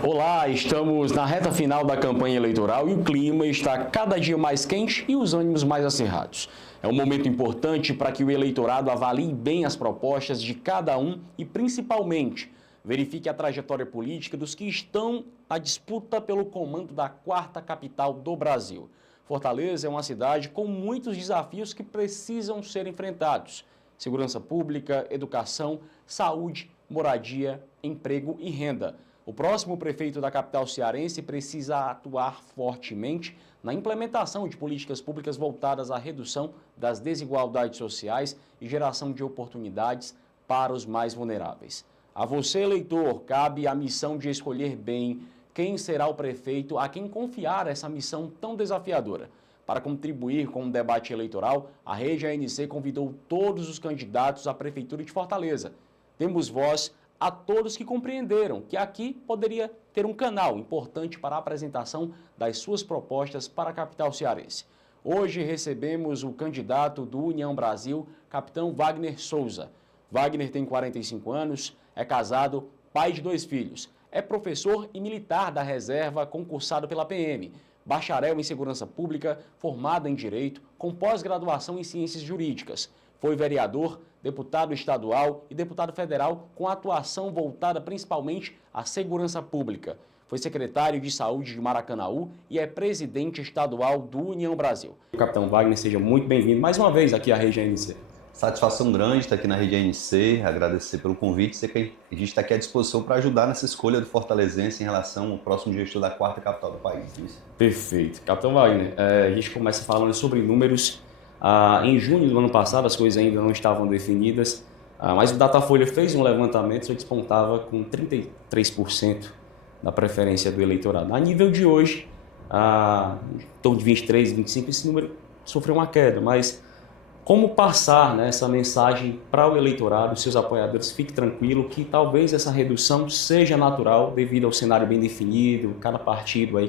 Olá, estamos na reta final da campanha eleitoral e o clima está cada dia mais quente e os ânimos mais acirrados. É um momento importante para que o eleitorado avalie bem as propostas de cada um e, principalmente, verifique a trajetória política dos que estão na disputa pelo comando da quarta capital do Brasil. Fortaleza é uma cidade com muitos desafios que precisam ser enfrentados: segurança pública, educação, saúde, moradia, emprego e renda. O próximo prefeito da capital cearense precisa atuar fortemente na implementação de políticas públicas voltadas à redução das desigualdades sociais e geração de oportunidades para os mais vulneráveis. A você, eleitor, cabe a missão de escolher bem quem será o prefeito a quem confiar essa missão tão desafiadora. Para contribuir com o debate eleitoral, a Rede ANC convidou todos os candidatos à Prefeitura de Fortaleza. Demos voz a todos que compreenderam que aqui poderia ter um canal importante para a apresentação das suas propostas para a capital cearense. Hoje recebemos o candidato do União Brasil, capitão Wagner Souza. Wagner tem 45 anos, é casado, pai de 2 filhos. É professor e militar da reserva concursado pela PM, bacharel em segurança pública, formado em direito, com pós-graduação em ciências jurídicas. Foi vereador, deputado estadual e deputado federal com atuação voltada principalmente à segurança pública. Foi secretário de saúde de Maracanaú e é presidente estadual do União Brasil. Capitão Wagner, seja muito bem-vindo mais uma vez aqui à Rede ANC. Satisfação grande estar aqui na Rede ANC, agradecer pelo convite, dizer que a gente está aqui à disposição para ajudar nessa escolha do fortalezense em relação ao próximo gestor da quarta capital do país. Perfeito. Capitão Wagner, a gente começa falando sobre números. Em junho do ano passado, as coisas ainda não estavam definidas, mas o Datafolha fez um levantamento e despontava com 33% da preferência do eleitorado. A nível de hoje, em torno de 23%, 25%, esse número sofreu uma queda, mas como passar, né, essa mensagem para o eleitorado, seus apoiadores? Fique tranquilo que talvez essa redução seja natural devido ao cenário bem definido, cada partido, aí,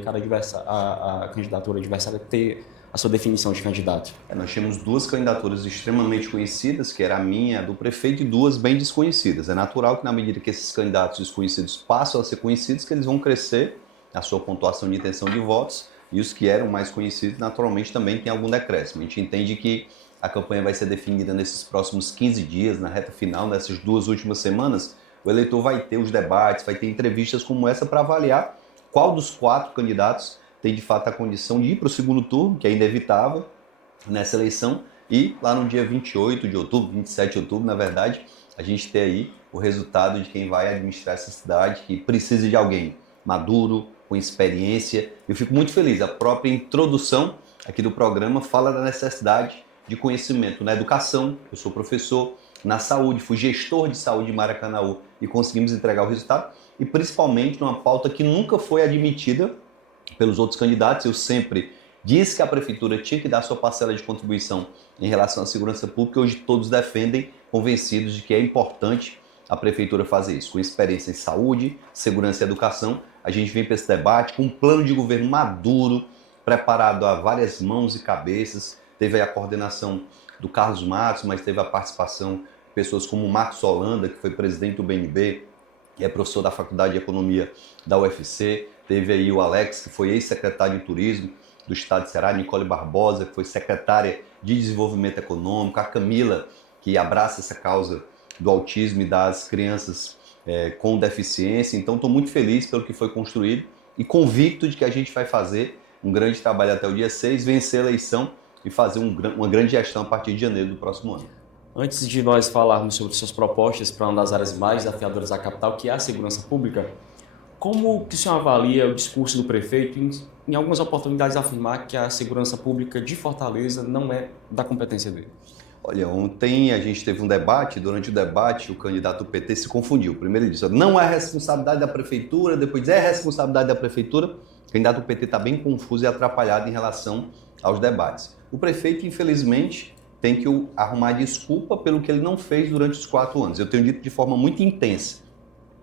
a candidatura adversária ter a sua definição de candidato. Nós tínhamos 2 candidaturas extremamente conhecidas, que era a minha, a do prefeito, e 2 bem desconhecidas. É natural que na medida que esses candidatos desconhecidos passam a ser conhecidos, que eles vão crescer a sua pontuação de intenção de votos, e os que eram mais conhecidos, naturalmente, também tem algum decréscimo. A gente entende que a campanha vai ser definida nesses próximos 15 dias, na reta final, nessas 2 últimas semanas. O eleitor vai ter os debates, vai ter entrevistas como essa para avaliar qual dos 4 candidatos tem de fato a condição de ir para o segundo turno, que é inevitável nessa eleição, e lá no dia 28 de outubro, 27 de outubro, na verdade, a gente ter aí o resultado de quem vai administrar essa cidade, que precisa de alguém maduro, com experiência. Eu fico muito feliz, a própria introdução aqui do programa fala da necessidade de conhecimento na educação. Eu sou professor, na saúde, fui gestor de saúde em Maracanaú e conseguimos entregar o resultado, e principalmente numa pauta que nunca foi admitida pelos outros candidatos. Eu sempre disse que a prefeitura tinha que dar sua parcela de contribuição em relação à segurança pública. Hoje todos defendem, convencidos de que é importante a prefeitura fazer isso. Com experiência em saúde, segurança e educação, a gente vem para esse debate com um plano de governo maduro, preparado a várias mãos e cabeças. Teve aí a coordenação do Carlos Matos, mas teve a participação de pessoas como o Marcos Holanda, que foi presidente do BNB, que é professor da Faculdade de Economia da UFC. Teve aí o Alex, que foi ex-secretário de Turismo do Estado de Ceará, Nicole Barbosa, que foi secretária de Desenvolvimento Econômico, a Camila, que abraça essa causa do autismo e das crianças com deficiência. Então, estou muito feliz pelo que foi construído e convicto de que a gente vai fazer um grande trabalho até o dia 6, vencer a eleição e fazer uma grande gestão a partir de janeiro do próximo ano. Antes de nós falarmos sobre suas propostas para uma das áreas mais desafiadoras da capital, que é a segurança pública, como que o senhor avalia o discurso do prefeito em algumas oportunidades afirmar que a segurança pública de Fortaleza não é da competência dele? Olha, ontem a gente teve um debate, durante o debate o candidato do PT se confundiu. Primeiro ele disse, não é responsabilidade da prefeitura, depois diz, é responsabilidade da prefeitura. O candidato do PT está bem confuso e atrapalhado em relação aos debates. O prefeito, infelizmente, tem que arrumar desculpa pelo que ele não fez durante os 4 anos. Eu tenho dito de forma muito intensa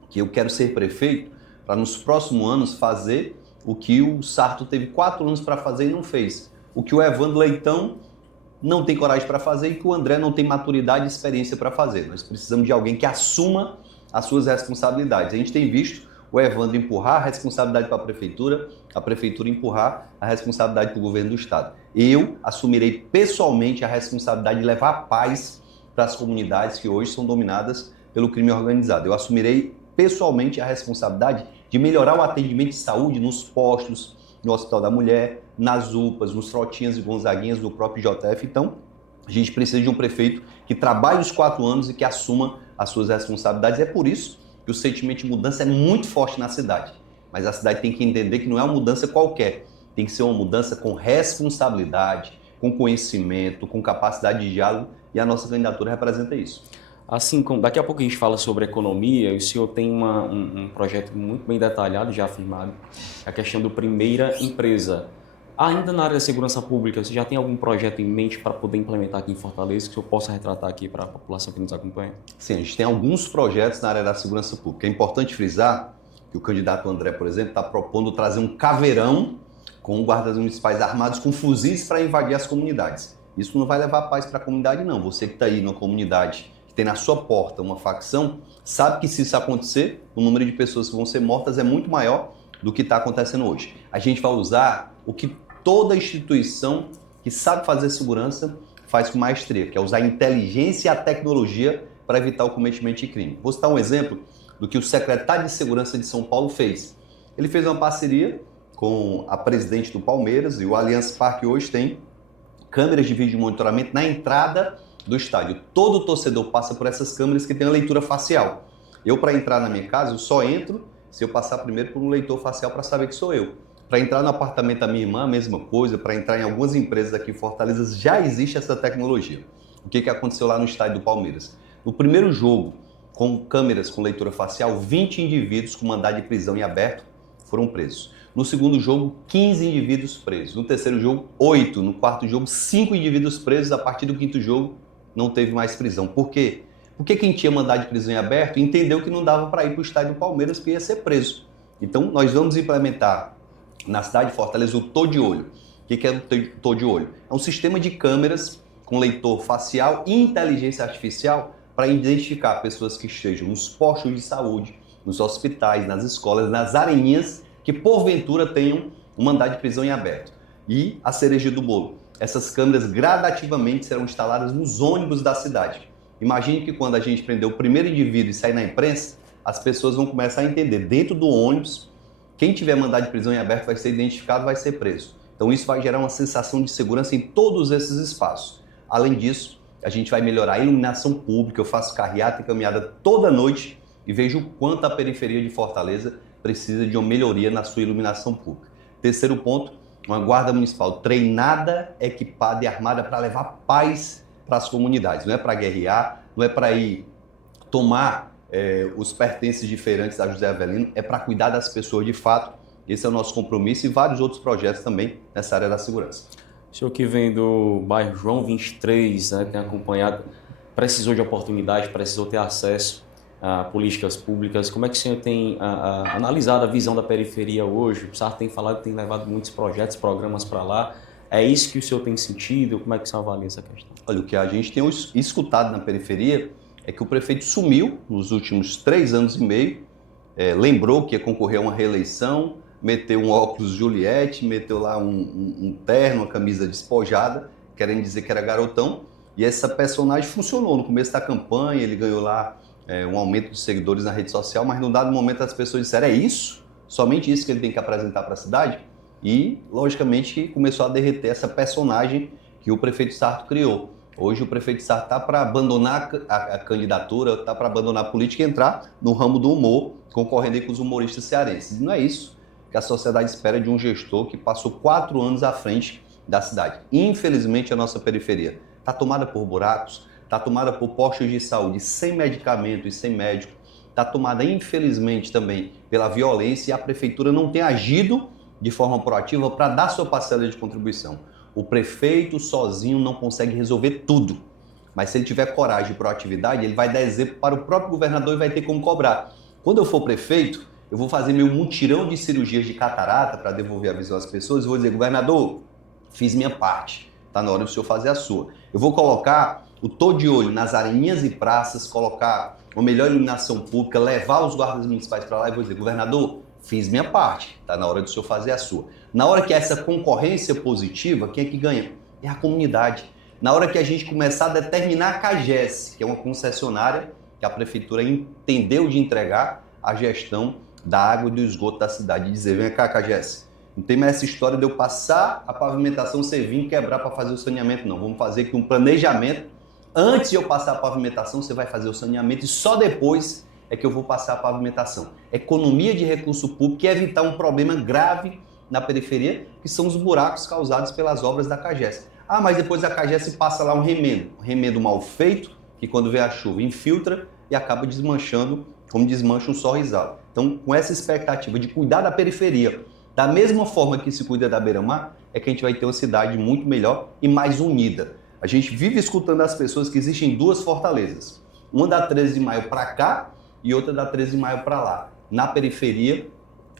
que eu quero ser prefeito para nos próximos anos fazer o que o Sarto teve 4 anos para fazer e não fez. O que o Evandro Leitão não tem coragem para fazer e que o André não tem maturidade e experiência para fazer. Nós precisamos de alguém que assuma as suas responsabilidades. A gente tem visto o Evandro empurrar a responsabilidade para a prefeitura empurrar a responsabilidade para o governo do estado. Eu assumirei pessoalmente a responsabilidade de levar a paz para as comunidades que hoje são dominadas pelo crime organizado. Eu assumirei pessoalmente a responsabilidade de melhorar o atendimento de saúde nos postos, no Hospital da Mulher, nas UPAs, nos Frotinhas e Gonzaguinhas do próprio JF. Então, a gente precisa de um prefeito que trabalhe os 4 anos e que assuma as suas responsabilidades. É por isso que o sentimento de mudança é muito forte na cidade. Mas a cidade tem que entender que não é uma mudança qualquer. Tem que ser uma mudança com responsabilidade, com conhecimento, com capacidade de diálogo, e a nossa candidatura representa isso. Assim, daqui a pouco a gente fala sobre economia, e o senhor tem um projeto muito bem detalhado, já afirmado, a questão do Primeira Empresa. Ainda na área da segurança pública, você já tem algum projeto em mente para poder implementar aqui em Fortaleza, que o senhor possa retratar aqui para a população que nos acompanha? Sim, a gente tem alguns projetos na área da segurança pública. É importante frisar que o candidato André, por exemplo, está propondo trazer um caveirão com guardas municipais armados com fuzis para invadir as comunidades. Isso não vai levar paz para a comunidade, não. Você que está aí numa comunidade que tem na sua porta uma facção, sabe que se isso acontecer, o número de pessoas que vão ser mortas é muito maior do que está acontecendo hoje. A gente vai usar o que toda instituição que sabe fazer segurança faz com maestria, que é usar a inteligência e a tecnologia para evitar o cometimento de crime. Vou citar um exemplo do que o secretário de Segurança de São Paulo fez. Ele fez uma parceria com a presidente do Palmeiras, e o Allianz Parque hoje tem câmeras de vídeo monitoramento na entrada do estádio. Todo torcedor passa por essas câmeras que tem a leitura facial. Eu, para entrar na minha casa, eu só entro se eu passar primeiro por um leitor facial para saber que sou eu. Para entrar no apartamento da minha irmã, a mesma coisa. Para entrar em algumas empresas aqui em Fortaleza, já existe essa tecnologia. O que aconteceu lá no estádio do Palmeiras? No primeiro jogo, com câmeras com leitura facial, 20 indivíduos com mandado de prisão em aberto foram presos. No segundo jogo, 15 indivíduos presos. No terceiro jogo, 8. No quarto jogo, 5 indivíduos presos. A partir do quinto jogo, não teve mais prisão. Por quê? Porque quem tinha mandado de prisão em aberto entendeu que não dava para ir para o estádio do Palmeiras, que ia ser preso. Então, nós vamos implementar na cidade de Fortaleza o Tô de Olho. O que é o Tô de Olho? É um sistema de câmeras com leitor facial e inteligência artificial para identificar pessoas que estejam nos postos de saúde, nos hospitais, nas escolas, nas areninhas, que porventura tenham um mandado de prisão em aberto. E a cereja do bolo: essas câmeras gradativamente serão instaladas nos ônibus da cidade. Imagine que quando a gente prender o primeiro indivíduo e sair na imprensa, as pessoas vão começar a entender, dentro do ônibus, quem tiver mandado de prisão em aberto vai ser identificado, vai ser preso. Então isso vai gerar uma sensação de segurança em todos esses espaços. Além disso, a gente vai melhorar a iluminação pública. Eu faço carreata e caminhada toda noite e vejo o quanto a periferia de Fortaleza precisa de uma melhoria na sua iluminação pública. Terceiro ponto, uma guarda municipal treinada, equipada e armada para levar paz para as comunidades. Não é para guerrear, não é para ir tomar os pertences de feirantes da José Avelino, é para cuidar das pessoas de fato. Esse é o nosso compromisso e vários outros projetos também nessa área da segurança. O senhor que vem do bairro João 23, né, tem acompanhado, precisou de oportunidade, precisou ter acesso a políticas públicas. Como é que o senhor tem analisado a visão da periferia hoje? O SAR tem falado que tem levado muitos projetos, programas para lá. É isso que o senhor tem sentido? Como é que o senhor avalia essa questão? Olha, o que a gente tem escutado na periferia é que o prefeito sumiu nos últimos 3 anos e meio, lembrou que ia concorrer a uma reeleição, meteu um óculos Juliette, meteu lá um terno, uma camisa despojada, querendo dizer que era garotão, e essa personagem funcionou. No começo da campanha, ele ganhou lá um aumento de seguidores na rede social, mas num dado momento as pessoas disseram: é isso? Somente isso que ele tem que apresentar para a cidade? E, logicamente, começou a derreter essa personagem que o prefeito Sarto criou. Hoje o prefeito Sarto está para abandonar a candidatura, está para abandonar a política e entrar no ramo do humor, concorrendo aí com os humoristas cearenses. E não é isso que a sociedade espera de um gestor que passou 4 anos à frente da cidade. Infelizmente, a nossa periferia está tomada por buracos, está tomada por postos de saúde sem medicamento e sem médico, está tomada, infelizmente, também pela violência, e a prefeitura não tem agido de forma proativa para dar sua parcela de contribuição. O prefeito sozinho não consegue resolver tudo, mas se ele tiver coragem e proatividade, ele vai dar exemplo para o próprio governador e vai ter como cobrar. Quando eu for prefeito, eu vou fazer meu mutirão de cirurgias de catarata para devolver a visão às pessoas e vou dizer: governador, fiz minha parte, está na hora do senhor fazer a sua. Eu vou colocar o Tô de Olho nas areninhas e praças, colocar uma melhor iluminação pública, levar os guardas municipais para lá e vou dizer, governador, fiz minha parte, está na hora do senhor fazer a sua. Na hora que essa concorrência positiva, quem é que ganha? É a comunidade. Na hora que a gente começar a determinar a CAGES, que é uma concessionária que a prefeitura entendeu de entregar a gestão da água e do esgoto da cidade, e dizer, vem cá, CAGES, não tem mais essa história de eu passar a pavimentação, você vir quebrar para fazer o saneamento, não. Vamos fazer aqui um planejamento. Antes de eu passar a pavimentação, você vai fazer o saneamento e só depois é que eu vou passar a pavimentação. Economia de recurso público e evitar um problema grave na periferia, que são os buracos causados pelas obras da CAGES. Ah, mas depois a CAGES passa lá um remendo mal feito, que quando vem a chuva infiltra e acaba desmanchando, como desmancha um sorrisal. Então, com essa expectativa de cuidar da periferia, da mesma forma que se cuida da beira-mar, é que a gente vai ter uma cidade muito melhor e mais unida. A gente vive escutando as pessoas que existem duas fortalezas. Uma da 13 de maio para cá e outra da 13 de maio para lá. Na periferia,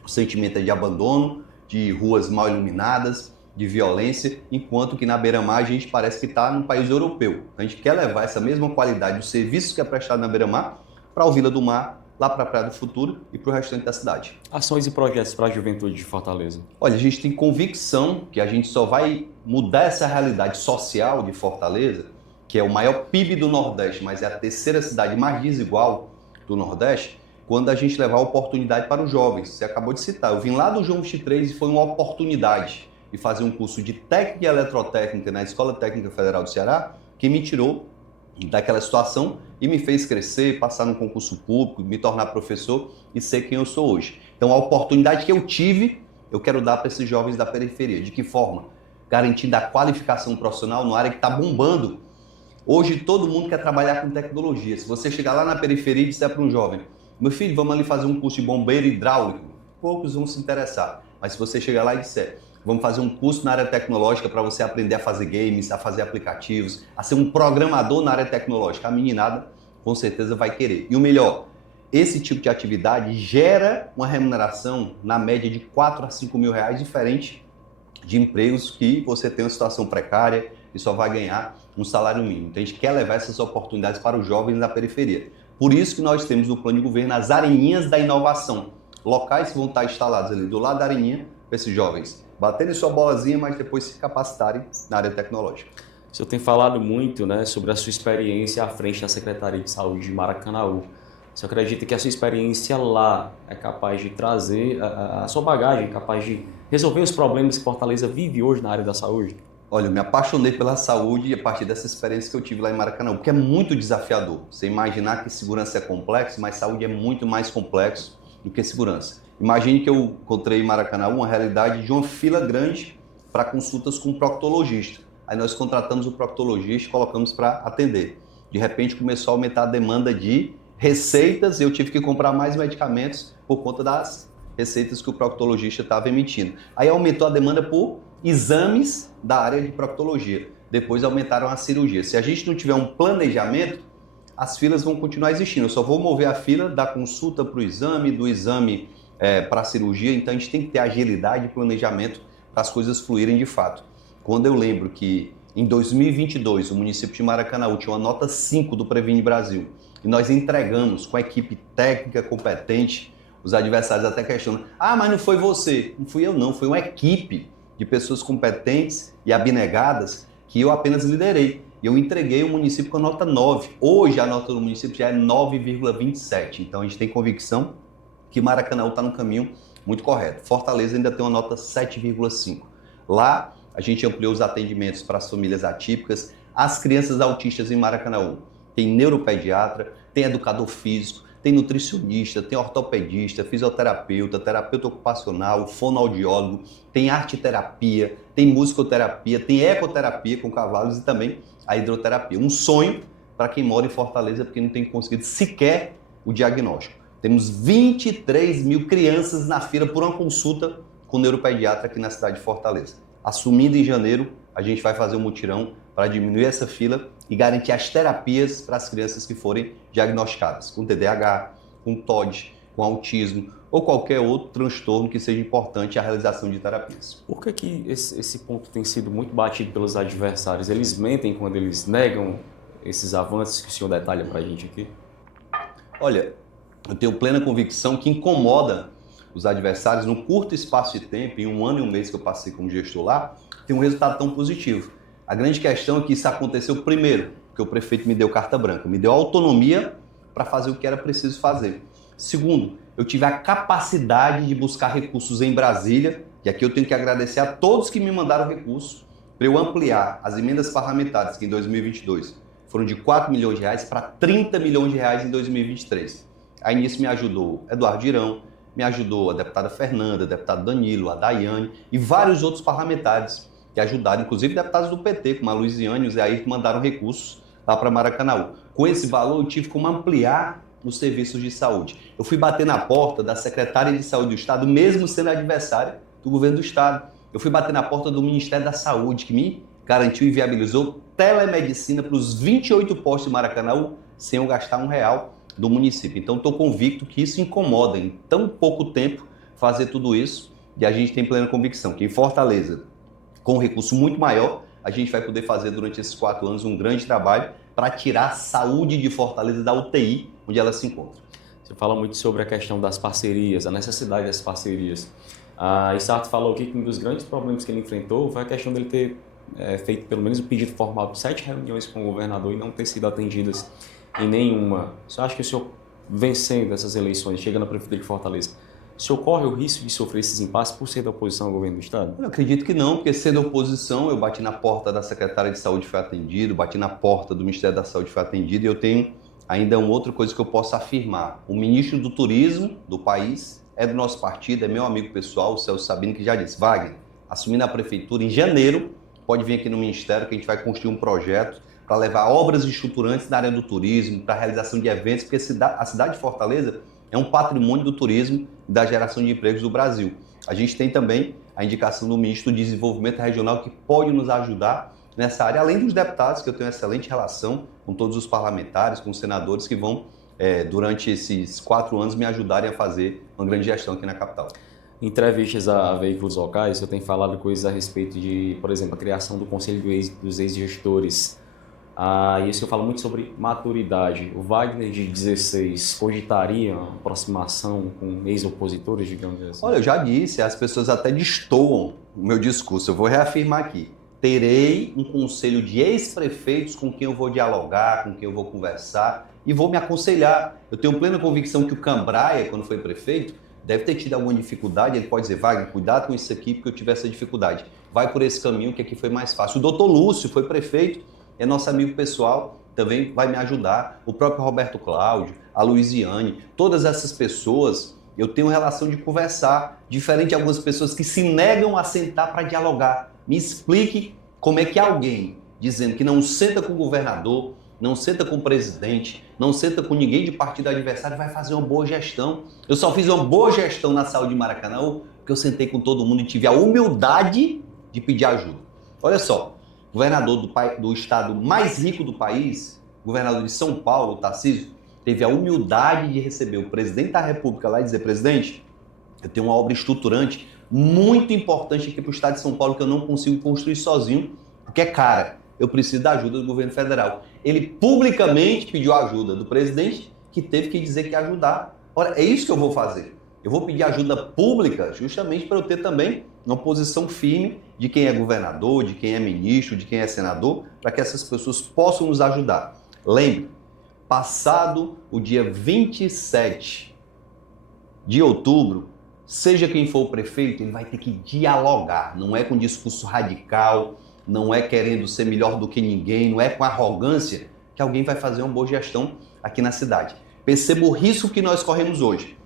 o sentimento é de abandono, de ruas mal iluminadas, de violência, enquanto que na beira-mar a gente parece que está num país europeu. A gente quer levar essa mesma qualidade dos serviços que é prestado na beira-mar para o Vila do Mar, lá para a Praia do Futuro e para o restante da cidade. Ações e projetos para a juventude de Fortaleza. Olha, a gente tem convicção que a gente só vai mudar essa realidade social de Fortaleza, que é o maior PIB do Nordeste, mas é a terceira cidade mais desigual do Nordeste, quando a gente levar a oportunidade para os jovens. Você acabou de citar, eu vim lá do João 23 e foi uma oportunidade de fazer um curso de técnica e eletrotécnica na Escola Técnica Federal do Ceará, que me tirou daquela situação e me fez crescer, passar no concurso público, me tornar professor e ser quem eu sou hoje. Então, a oportunidade que eu tive, eu quero dar para esses jovens da periferia. De que forma? Garantindo a qualificação profissional numa área que está bombando. Hoje, todo mundo quer trabalhar com tecnologia. Se você chegar lá na periferia e disser para um jovem, meu filho, vamos ali fazer um curso de bombeiro hidráulico, poucos vão se interessar. Mas se você chegar lá e disser, vamos fazer um curso na área tecnológica para você aprender a fazer games, a fazer aplicativos, a ser um programador na área tecnológica. A meninada, com certeza, vai querer. E o melhor, esse tipo de atividade gera uma remuneração na média de 4 a 5 mil reais, diferente de empregos que você tem uma situação precária e só vai ganhar um salário mínimo. Então a gente quer levar essas oportunidades para os jovens da periferia. Por isso que nós temos no plano de governo as areninhas da inovação. Locais que vão estar instalados ali do lado da areninha, para esses jovens baterem sua bolazinha, mas depois se capacitarem na área tecnológica. O senhor tem falado muito, né, sobre a sua experiência à frente da Secretaria de Saúde de Maracanaú. Você acredita que a sua experiência lá é capaz de trazer a sua bagagem, capaz de resolver os problemas que Fortaleza vive hoje na área da saúde? Olha, eu me apaixonei pela saúde a partir dessa experiência que eu tive lá em Maracanã, porque é muito desafiador. Você imaginar que segurança é complexo, mas saúde é muito mais complexo do que segurança. Imagine que eu encontrei em Maracanã uma realidade de uma fila grande para consultas com um proctologista. Aí nós contratamos o proctologista e colocamos para atender. De repente começou a aumentar a demanda de receitas e eu tive que comprar mais medicamentos por conta das receitas que o proctologista estava emitindo. Aí aumentou a demanda por exames da área de proctologia. Depois aumentaram as cirurgias. Se a gente não tiver um planejamento, as filas vão continuar existindo. Eu só vou mover a fila da consulta para o exame, do exame para a cirurgia. Então a gente tem que ter agilidade e planejamento para as coisas fluírem de fato. Quando eu lembro que em 2022 o município de Maracanaú tinha uma nota 5 do Previne Brasil e nós entregamos com a equipe técnica competente, os adversários até questionam, mas não foi você. Não fui eu não, foi uma equipe de pessoas competentes e abnegadas que eu apenas liderei. E eu entreguei o município com a nota 9. Hoje a nota do município já é 9,27. Então a gente tem convicção que Maracanaú está no caminho muito correto. Fortaleza ainda tem uma nota 7,5. Lá a gente ampliou os atendimentos para as famílias atípicas, as crianças autistas em Maracanaú. Tem neuropediatra, tem educador físico, tem nutricionista, tem ortopedista, fisioterapeuta, terapeuta ocupacional, fonoaudiólogo, tem arte-terapia, tem musicoterapia, tem ecoterapia com cavalos e também a hidroterapia. Um sonho para quem mora em Fortaleza porque não tem conseguido sequer o diagnóstico. Temos 23 mil crianças na fila por uma consulta com neuropediatra aqui na cidade de Fortaleza. Assumindo em janeiro, a gente vai fazer um mutirão para diminuir essa fila e garantir as terapias para as crianças que forem diagnosticadas com TDAH, com TOD, com autismo ou qualquer outro transtorno que seja importante a realização de terapias. Por que esse ponto tem sido muito batido pelos adversários? Eles mentem quando eles negam esses avanços que o senhor detalha para a gente aqui? Olha, eu tenho plena convicção que incomoda os adversários no curto espaço de tempo, em 1 ano e 1 mês que eu passei como gestor lá, ter um resultado tão positivo. A grande questão é que isso aconteceu primeiro, porque o prefeito me deu carta branca, me deu autonomia para fazer o que era preciso fazer. Segundo, eu tive a capacidade de buscar recursos em Brasília, e aqui eu tenho que agradecer a todos que me mandaram recursos para eu ampliar as emendas parlamentares, que em 2022 foram de 4 milhões de reais para 30 milhões de reais em 2023. Aí nisso me ajudou Eduardo Girão, me ajudou a deputada Fernanda, o deputado Danilo, a Daiane e vários outros parlamentares que ajudaram, inclusive deputados do PT, como a Luiziane e o Zé Ayrton, mandaram recursos lá para Maracanaú. Com esse valor, eu tive como ampliar os serviços de saúde. Eu fui bater na porta da secretária de saúde do Estado, mesmo sendo adversária do governo do Estado. Eu fui bater na porta do Ministério da Saúde, que me garantiu e viabilizou telemedicina para os 28 postos de Maracanaú, sem eu gastar R$1 do município. Então, estou convicto que isso incomoda em tão pouco tempo fazer tudo isso, e a gente tem plena convicção que em Fortaleza, com um recurso muito maior, a gente vai poder fazer durante esses 4 anos um grande trabalho para tirar a saúde de Fortaleza da UTI, onde ela se encontra. Você fala muito sobre a questão das parcerias, a necessidade das parcerias. E Sarto falou aqui que um dos grandes problemas que ele enfrentou foi a questão dele ter feito pelo menos o pedido formal de 7 reuniões com o governador e não ter sido atendidas em nenhuma. Você acha que o senhor, vencendo essas eleições, chegando à Prefeitura de Fortaleza, o senhor corre o risco de sofrer esses impasses por ser da oposição ao governo do Estado? Eu acredito que não, porque sendo oposição, eu bati na porta da secretária de saúde e foi atendido, bati na porta do Ministério da Saúde e foi atendido, e eu tenho ainda uma outra coisa que eu posso afirmar. O ministro do Turismo do país é do nosso partido, é meu amigo pessoal, o Celso Sabino, que já disse: Wagner, assumindo a prefeitura em janeiro, pode vir aqui no Ministério que a gente vai construir um projeto para levar obras estruturantes na área do turismo, para a realização de eventos, porque a cidade de Fortaleza é um patrimônio do turismo e da geração de empregos do Brasil. A gente tem também a indicação do ministro do Desenvolvimento Regional, que pode nos ajudar nessa área, além dos deputados, que eu tenho excelente relação com todos os parlamentares, com os senadores que vão, durante esses 4 anos, me ajudarem a fazer uma grande gestão aqui na capital. Em entrevistas a veículos locais, eu tenho falado coisas a respeito de, por exemplo, a criação do Conselho dos Ex-Gestores. E isso eu falo muito sobre maturidade. O Wagner, de 16, cogitaria uma aproximação com ex-opositores, digamos assim? Olha, eu já disse, as pessoas até destoam o meu discurso. Eu vou reafirmar aqui. Terei um conselho de ex-prefeitos com quem eu vou dialogar, com quem eu vou conversar e vou me aconselhar. Eu tenho plena convicção que o Cambraia, quando foi prefeito, deve ter tido alguma dificuldade. Ele pode dizer: Wagner, cuidado com isso aqui porque eu tive essa dificuldade. Vai por esse caminho que aqui foi mais fácil. O doutor Lúcio foi prefeito, é nosso amigo pessoal, também vai me ajudar. O próprio Roberto Cláudio, a Luiziane, todas essas pessoas, eu tenho relação de conversar, diferente de algumas pessoas que se negam a sentar para dialogar. Me explique como é que alguém dizendo que não senta com o governador, não senta com o presidente, não senta com ninguém de partido adversário, vai fazer uma boa gestão. Eu só fiz uma boa gestão na saúde de Maracanaú porque eu sentei com todo mundo e tive a humildade de pedir ajuda. Olha só, governador do estado mais rico do país, governador de São Paulo, Tarcísio, teve a humildade de receber o presidente da República lá e dizer: presidente, eu tenho uma obra estruturante muito importante aqui para o estado de São Paulo que eu não consigo construir sozinho, porque é cara, eu preciso da ajuda do governo federal. Ele publicamente pediu a ajuda do presidente, que teve que dizer que ia ajudar. Olha, é isso que eu vou fazer. Eu vou pedir ajuda pública justamente para eu ter também uma posição firme de quem é governador, de quem é ministro, de quem é senador, para que essas pessoas possam nos ajudar. Lembre, passado o dia 27 de outubro, seja quem for o prefeito, ele vai ter que dialogar. Não é com discurso radical, não é querendo ser melhor do que ninguém, não é com arrogância que alguém vai fazer uma boa gestão aqui na cidade. Perceba o risco que nós corremos hoje.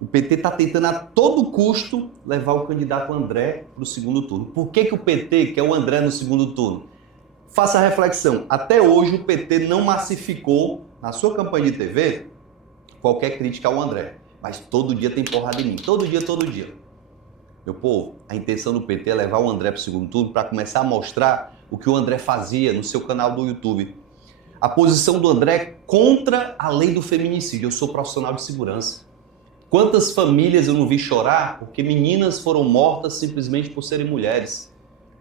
O PT está tentando a todo custo levar o candidato André para o segundo turno. Por que o PT quer o André no segundo turno? Faça a reflexão. Até hoje o PT não massificou na sua campanha de TV qualquer crítica ao André. Mas todo dia tem porrada em mim. Todo dia, todo dia. Meu povo, a intenção do PT é levar o André para o segundo turno para começar a mostrar o que o André fazia no seu canal do YouTube. A posição do André é contra a lei do feminicídio. Eu sou profissional de segurança. Quantas famílias eu não vi chorar porque meninas foram mortas simplesmente por serem mulheres?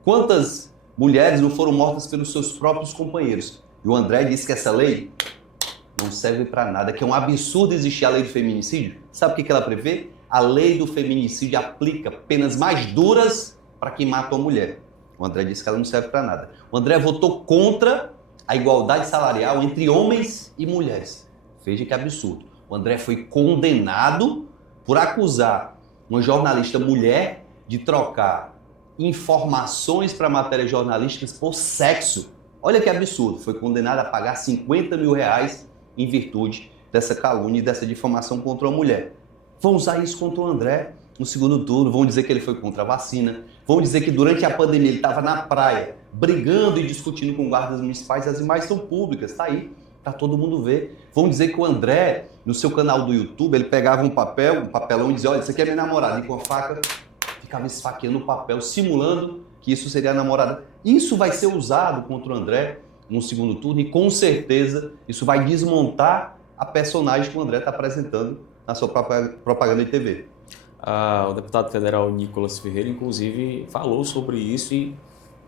Quantas mulheres não foram mortas pelos seus próprios companheiros? E o André disse que essa lei não serve para nada, que é um absurdo existir a lei do feminicídio. Sabe o que ela prevê? A lei do feminicídio aplica penas mais duras para quem mata uma mulher. O André disse que ela não serve para nada. O André votou contra a igualdade salarial entre homens e mulheres. Veja que absurdo. O André foi condenado por acusar uma jornalista mulher de trocar informações para matérias jornalísticas por sexo. Olha que absurdo. Foi condenado a pagar 50 mil reais em virtude dessa calúnia e dessa difamação contra uma mulher. Vão usar isso contra o André no segundo turno, vão dizer que ele foi contra a vacina, vão dizer que durante a pandemia ele estava na praia brigando e discutindo com guardas municipais, as imagens são públicas, tá aí, tá todo mundo ver. Vão dizer que o André, no seu canal do YouTube, ele pegava um papelão e dizia, olha, isso aqui é minha namorada, e com a faca ficava esfaqueando o papel, simulando que isso seria a namorada. Isso vai ser usado contra o André no segundo turno e com certeza isso vai desmontar a personagem que o André está apresentando na sua própria propaganda de TV. O deputado federal Nicolas Ferreira, inclusive, falou sobre isso e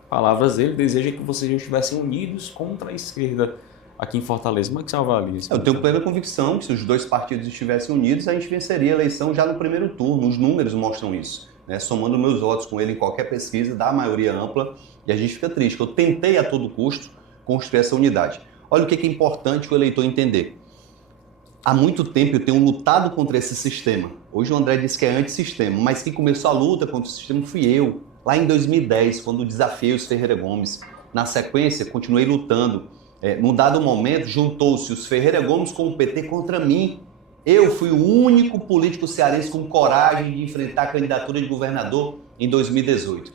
palavras dele, deseja que vocês estivessem unidos contra a esquerda aqui em Fortaleza. Como é que você avalia isso? Eu tenho plena convicção que se os dois partidos estivessem unidos, a gente venceria a eleição já no primeiro turno. Os números mostram isso. Somando meus votos com ele em qualquer pesquisa, dá a maioria ampla e a gente fica triste. Eu tentei a todo custo construir essa unidade. Olha o que é importante o eleitor entender. Há muito tempo eu tenho lutado contra esse sistema. Hoje o André disse que é antissistema, mas quem começou a luta contra o sistema fui eu, lá em 2010, quando desafiei os Ferreira Gomes. Na sequência, continuei lutando. Num dado momento, juntou-se os Ferreira Gomes com o PT contra mim. Eu fui o único político cearense com coragem de enfrentar a candidatura de governador em 2018.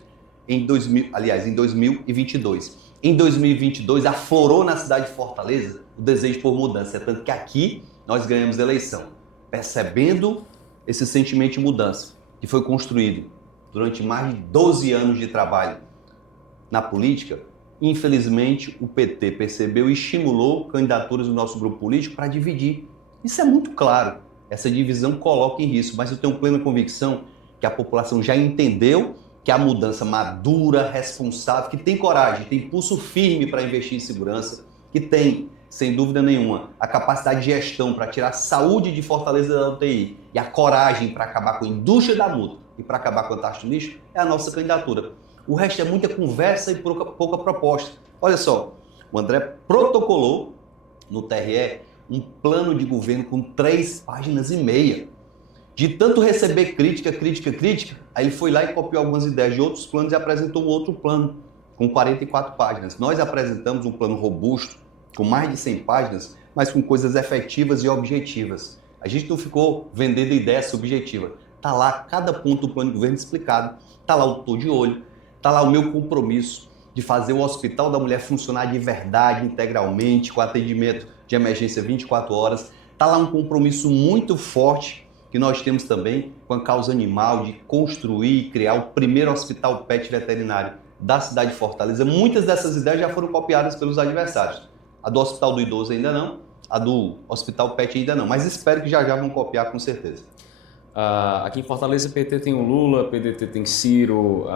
Em 2022. Em 2022, aflorou na cidade de Fortaleza o desejo por mudança. Tanto que aqui nós ganhamos a eleição, percebendo esse sentimento de mudança que foi construído durante mais de 12 anos de trabalho na política. Infelizmente, o PT percebeu e estimulou candidaturas do nosso grupo político para dividir. Isso é muito claro. Essa divisão coloca em risco, mas eu tenho plena convicção que a população já entendeu que a mudança madura, responsável, que tem coragem, tem pulso firme para investir em segurança, que tem, sem dúvida nenhuma, a capacidade de gestão para tirar a saúde de Fortaleza da UTI e a coragem para acabar com a indústria da multa e para acabar com a taxa de lixo, é a nossa candidatura. O resto é muita conversa e pouca proposta. Olha só, o André protocolou no TRE um plano de governo com 3,5 páginas. De tanto receber crítica, aí ele foi lá e copiou algumas ideias de outros planos e apresentou um outro plano com 44 páginas. Nós apresentamos um plano robusto, com mais de 100 páginas, mas com coisas efetivas e objetivas. A gente não ficou vendendo ideia subjetiva. Está lá cada ponto do plano de governo explicado. Está lá o tô de olho, está lá o meu compromisso de fazer o Hospital da Mulher funcionar de verdade, integralmente, com atendimento de emergência 24 horas. Está lá um compromisso muito forte que nós temos também com a causa animal de construir e criar o primeiro hospital pet veterinário da cidade de Fortaleza. Muitas dessas ideias já foram copiadas pelos adversários. A do Hospital do Idoso ainda não, a do Hospital Pet ainda não, mas espero que já vão copiar com certeza. Aqui em Fortaleza, PT tem o Lula, PDT tem Ciro,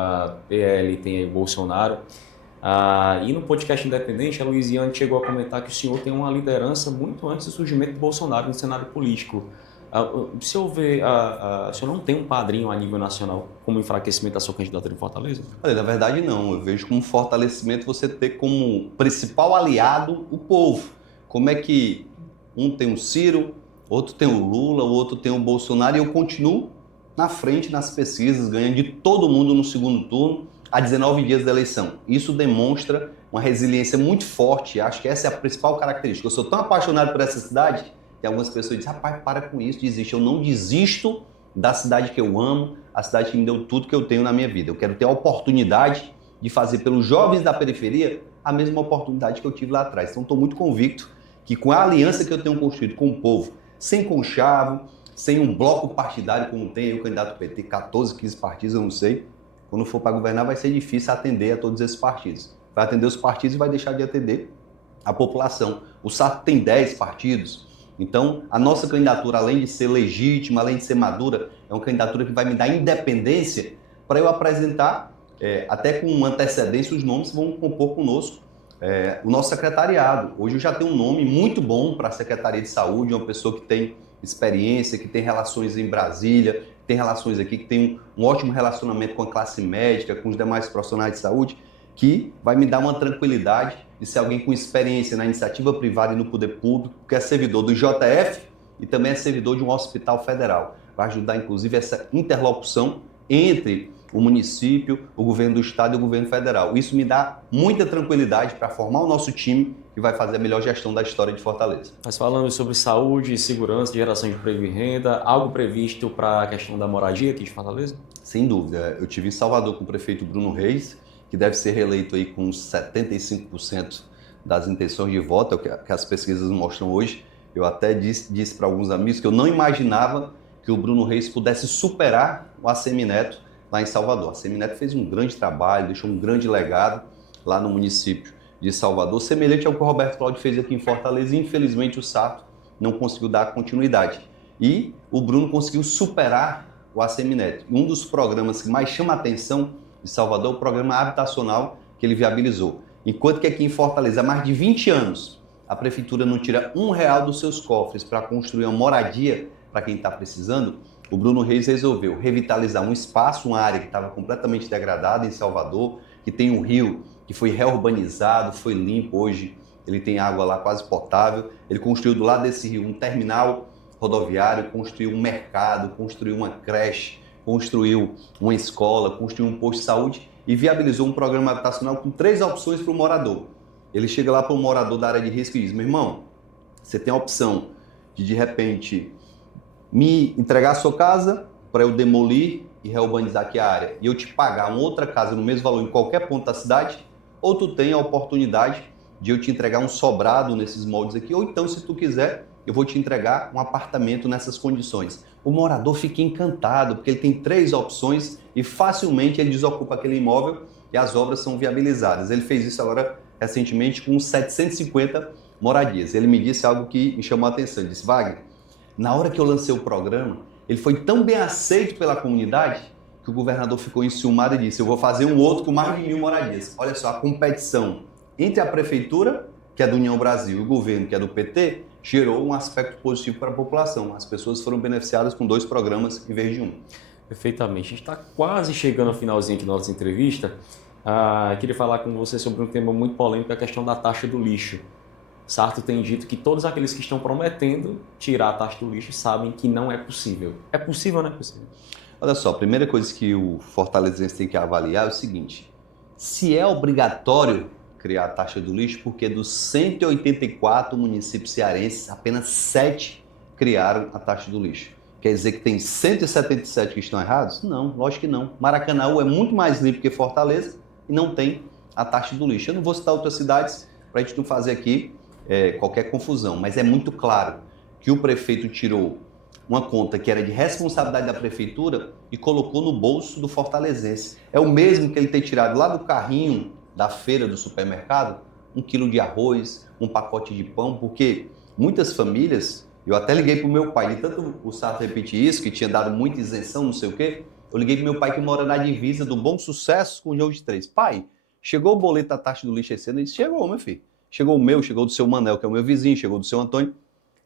PL tem Bolsonaro. E no podcast Independente, a Luiziane chegou a comentar que o senhor tem uma liderança muito antes do surgimento de Bolsonaro no cenário político. O senhor o senhor não tem um padrinho a nível nacional como enfraquecimento da sua candidatura em Fortaleza? Olha, na verdade não, eu vejo como fortalecimento você ter como principal aliado o povo. Como é que um tem o Ciro, outro tem o Lula, o outro tem o Bolsonaro e eu continuo na frente nas pesquisas, ganhando de todo mundo no segundo turno a 19 dias da eleição. Isso demonstra uma resiliência muito forte, acho que essa é a principal característica. Eu sou tão apaixonado por essa cidade, tem algumas pessoas que dizem, rapaz, para com isso, desiste. Eu não desisto da cidade que eu amo, a cidade que me deu tudo que eu tenho na minha vida. Eu quero ter a oportunidade de fazer pelos jovens da periferia a mesma oportunidade que eu tive lá atrás. Então estou muito convicto que com a aliança que eu tenho construído com o povo, sem conchavo, sem um bloco partidário como tem aí o candidato PT, 14, 15 partidos, eu não sei, quando for para governar vai ser difícil atender a todos esses partidos. Vai atender os partidos e vai deixar de atender a população. O SAT tem 10 partidos. Então, a nossa candidatura, além de ser legítima, além de ser madura, é uma candidatura que vai me dar independência para eu apresentar, até com antecedência, os nomes que vão compor conosco O nosso secretariado. Hoje eu já tenho um nome muito bom para a Secretaria de Saúde, uma pessoa que tem experiência, que tem relações em Brasília, que tem relações aqui, que tem um ótimo relacionamento com a classe médica, com os demais profissionais de saúde, que vai me dar uma tranquilidade de ser alguém com experiência na iniciativa privada e no poder público, que é servidor do JF e também é servidor de um hospital federal. Vai ajudar, inclusive, essa interlocução entre o município, o governo do estado e o governo federal. Isso me dá muita tranquilidade para formar o nosso time que vai fazer a melhor gestão da história de Fortaleza. Nós falamos sobre saúde, segurança, geração de emprego e renda, algo previsto para a questão da moradia aqui de Fortaleza? Sem dúvida. Eu tive em Salvador com o prefeito Bruno Reis, que deve ser reeleito aí com 75% das intenções de voto, é o que as pesquisas mostram hoje. Eu até disse para alguns amigos que eu não imaginava que o Bruno Reis pudesse superar o Assemineto lá em Salvador. A Semineto fez um grande trabalho, deixou um grande legado lá no município de Salvador, semelhante ao que o Roberto Cláudio fez aqui em Fortaleza, e infelizmente o Sarto não conseguiu dar continuidade. E o Bruno conseguiu superar o Assemineto. Um dos programas que mais chama a atenção de Salvador é o programa habitacional que ele viabilizou. Enquanto que aqui em Fortaleza, há mais de 20 anos, a prefeitura não tira R$1 dos seus cofres para construir uma moradia para quem está precisando, o Bruno Reis resolveu revitalizar um espaço, uma área que estava completamente degradada em Salvador, que tem um rio que foi reurbanizado, foi limpo, hoje ele tem água lá quase potável. Ele construiu do lado desse rio um terminal rodoviário, construiu um mercado, construiu uma creche, construiu uma escola, construiu um posto de saúde e viabilizou um programa habitacional com 3 opções para o morador. Ele chega lá para o morador da área de risco e diz: meu irmão, você tem a opção de repente me entregar a sua casa para eu demolir e reurbanizar aqui a área e eu te pagar uma outra casa no mesmo valor em qualquer ponto da cidade, ou tu tem a oportunidade de eu te entregar um sobrado nesses moldes aqui, ou então, se tu quiser, eu vou te entregar um apartamento nessas condições. O morador fica encantado, porque ele tem 3 opções e facilmente ele desocupa aquele imóvel e as obras são viabilizadas. Ele fez isso agora recentemente com 750 moradias. Ele me disse algo que me chamou a atenção. Ele disse: Wagner, na hora que eu lancei o programa, ele foi tão bem aceito pela comunidade que o governador ficou enciumado e disse: eu vou fazer um outro com mais de 1.000 moradias. Olha só, a competição entre a prefeitura, que é do União Brasil, e o governo, que é do PT, gerou um aspecto positivo para a população. As pessoas foram beneficiadas com 2 programas em vez de 1. Perfeitamente. A gente está quase chegando ao finalzinho aqui da nossa entrevista. Queria falar com você sobre um tema muito polêmico, a questão da taxa do lixo. Sarto tem dito que todos aqueles que estão prometendo tirar a taxa do lixo sabem que não é possível. É possível ou não é possível? Olha só, a primeira coisa que o fortalezense tem que avaliar é o seguinte: se é obrigatório criar a taxa do lixo, porque dos 184 municípios cearenses, apenas 7 criaram a taxa do lixo. Quer dizer que tem 177 que estão errados? Não, lógico que não. Maracanaú é muito mais limpo que Fortaleza e não tem a taxa do lixo. Eu não vou citar outras cidades para a gente não fazer aqui qualquer confusão, mas é muito claro que o prefeito tirou uma conta que era de responsabilidade da prefeitura e colocou no bolso do fortalezense. É o mesmo que ele ter tirado lá do carrinho da feira do supermercado 1 quilo de arroz, um pacote de pão, porque muitas famílias, eu até liguei para o meu pai, de tanto o Sarto repetir isso, que tinha dado muita isenção, não sei o quê, eu liguei para o meu pai que mora na divisa do Bom Sucesso com o Jogo de Três. Pai, chegou o boleto da taxa do lixo esse ano? Ele disse: chegou, meu filho. Chegou o meu, chegou do seu Manel, que é o meu vizinho, chegou do seu Antônio.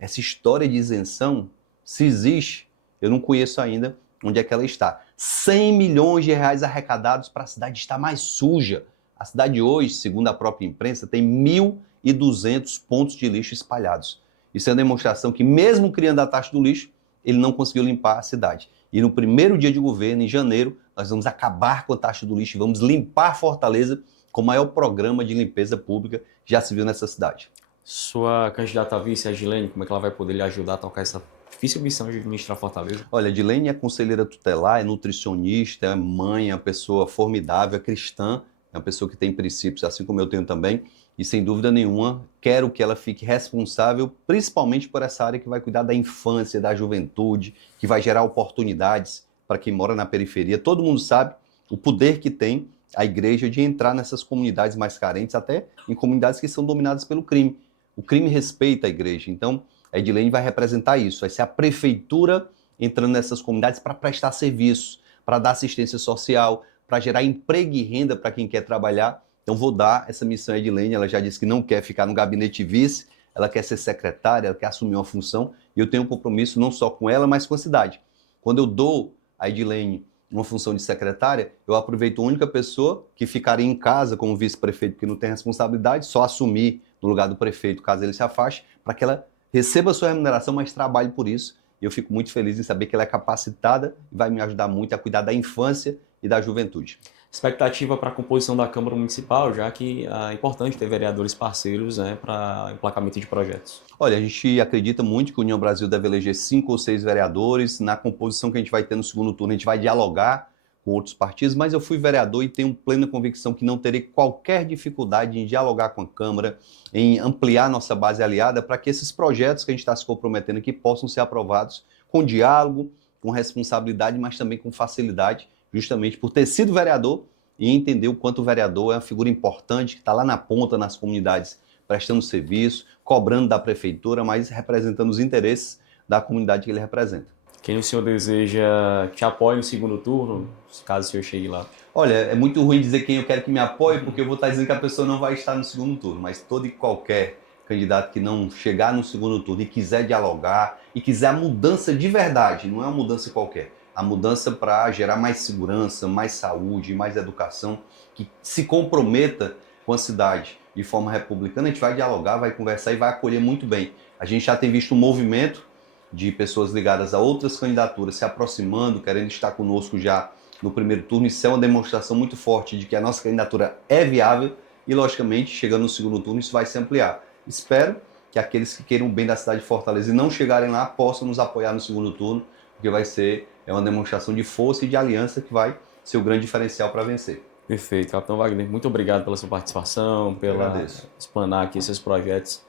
Essa história de isenção, se existe, eu não conheço ainda onde é que ela está. 100 milhões de reais arrecadados para a cidade estar mais suja. A cidade hoje, segundo a própria imprensa, tem 1.200 pontos de lixo espalhados. Isso é uma demonstração que, mesmo criando a taxa do lixo, ele não conseguiu limpar a cidade. E no primeiro dia de governo, em janeiro, nós vamos acabar com a taxa do lixo e vamos limpar Fortaleza com o maior programa de limpeza pública que já se viu nessa cidade. Sua candidata a vice, a Gilene, como é que ela vai poder lhe ajudar a tocar essa difícil missão de administrar Fortaleza? Olha, a Gilene é conselheira tutelar, é nutricionista, é mãe, é uma pessoa formidável, é cristã, é uma pessoa que tem princípios, assim como eu tenho também, e sem dúvida nenhuma, quero que ela fique responsável, principalmente por essa área que vai cuidar da infância, da juventude, que vai gerar oportunidades para quem mora na periferia. Todo mundo sabe o poder que tem a igreja de entrar nessas comunidades mais carentes, até em comunidades que são dominadas pelo crime. O crime respeita a igreja, então a Edilene vai representar isso, vai ser a prefeitura entrando nessas comunidades para prestar serviços, para dar assistência social, para gerar emprego e renda para quem quer trabalhar. Então vou dar essa missão a Edilene, ela já disse que não quer ficar no gabinete vice, ela quer ser secretária, ela quer assumir uma função, e eu tenho um compromisso não só com ela, mas com a cidade. Quando eu dou a Edilene uma função de secretária, eu aproveito a única pessoa que ficaria em casa como vice-prefeito, que não tem responsabilidade, só assumir no lugar do prefeito, caso ele se afaste, para que ela receba a sua remuneração, mas trabalhe por isso. E eu fico muito feliz em saber que ela é capacitada e vai me ajudar muito a cuidar da infância e da juventude. Expectativa para a composição da Câmara Municipal, já que é importante ter vereadores parceiros, né, para emplacamento de projetos. Olha, a gente acredita muito que a União Brasil deve eleger 5 ou 6 vereadores. Na composição que a gente vai ter no segundo turno, a gente vai dialogar com outros partidos, mas eu fui vereador e tenho plena convicção que não terei qualquer dificuldade em dialogar com a Câmara, em ampliar nossa base aliada para que esses projetos que a gente está se comprometendo aqui possam ser aprovados com diálogo, com responsabilidade, mas também com facilidade, justamente por ter sido vereador e entender o quanto o vereador é uma figura importante, que está lá na ponta, nas comunidades, prestando serviço, cobrando da prefeitura, mas representando os interesses da comunidade que ele representa. Quem o senhor deseja que apoie no segundo turno, caso o senhor chegue lá? Olha, é muito ruim dizer quem eu quero que me apoie, porque eu vou estar dizendo que a pessoa não vai estar no segundo turno, mas todo e qualquer candidato que não chegar no segundo turno e quiser dialogar, e quiser a mudança de verdade, não é uma mudança qualquer, a mudança para gerar mais segurança, mais saúde, mais educação, que se comprometa com a cidade de forma republicana, a gente vai dialogar, vai conversar e vai acolher muito bem. A gente já tem visto um movimento de pessoas ligadas a outras candidaturas se aproximando, querendo estar conosco já no primeiro turno. Isso é uma demonstração muito forte de que a nossa candidatura é viável e, logicamente, chegando no segundo turno, isso vai se ampliar. Espero que aqueles que queiram o bem da cidade de Fortaleza e não chegarem lá possam nos apoiar no segundo turno, porque vai ser uma demonstração de força e de aliança que vai ser o grande diferencial para vencer. Perfeito, Capitão Wagner, muito obrigado pela sua participação, pela explanar aqui seus projetos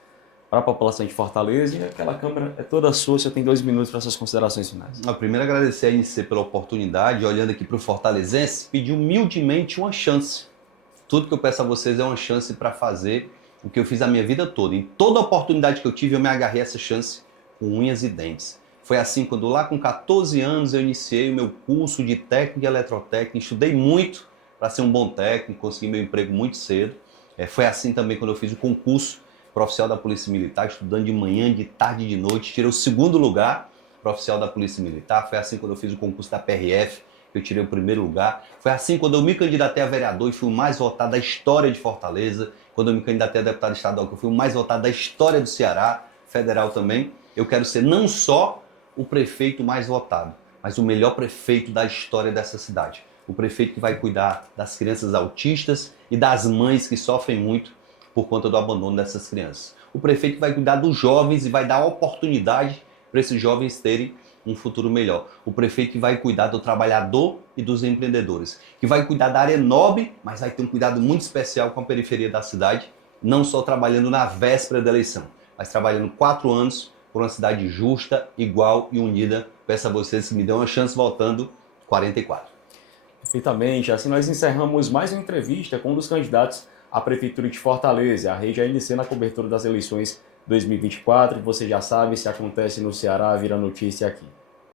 para a população de Fortaleza, e aquela Câmara é toda sua, você tem 2 minutos para suas considerações finais. Primeiro, agradecer a NC pela oportunidade, olhando aqui para o fortalezense, pedir humildemente uma chance. Tudo que eu peço a vocês é uma chance para fazer o que eu fiz a minha vida toda. Em toda oportunidade que eu tive, eu me agarrei a essa chance com unhas e dentes. Foi assim quando lá com 14 anos eu iniciei o meu curso de técnico e eletrotécnica, estudei muito para ser um bom técnico, consegui meu emprego muito cedo. Foi assim também quando eu fiz o concurso para oficial da Polícia Militar, estudando de manhã, de tarde e de noite, tirei o 2º lugar para oficial da Polícia Militar. Foi assim quando eu fiz o concurso da PRF, que eu tirei o 1º lugar. Foi assim quando eu me candidatei a vereador e fui o mais votado da história de Fortaleza. Quando eu me candidatei a deputado estadual, que eu fui o mais votado da história do Ceará, federal também. Eu quero ser não só o prefeito mais votado, mas o melhor prefeito da história dessa cidade. O prefeito que vai cuidar das crianças autistas e das mães que sofrem muito por conta do abandono dessas crianças. O prefeito que vai cuidar dos jovens e vai dar oportunidade para esses jovens terem um futuro melhor. O prefeito que vai cuidar do trabalhador e dos empreendedores, que vai cuidar da área nobre, mas vai ter um cuidado muito especial com a periferia da cidade, não só trabalhando na véspera da eleição, mas trabalhando 4 anos por uma cidade justa, igual e unida. Peço a vocês que me dêem uma chance votando 44. Perfeitamente. Assim nós encerramos mais uma entrevista com um dos candidatos à Prefeitura de Fortaleza, a Rede ANC na cobertura das eleições 2024. Você já sabe, se acontece no Ceará, vira notícia aqui.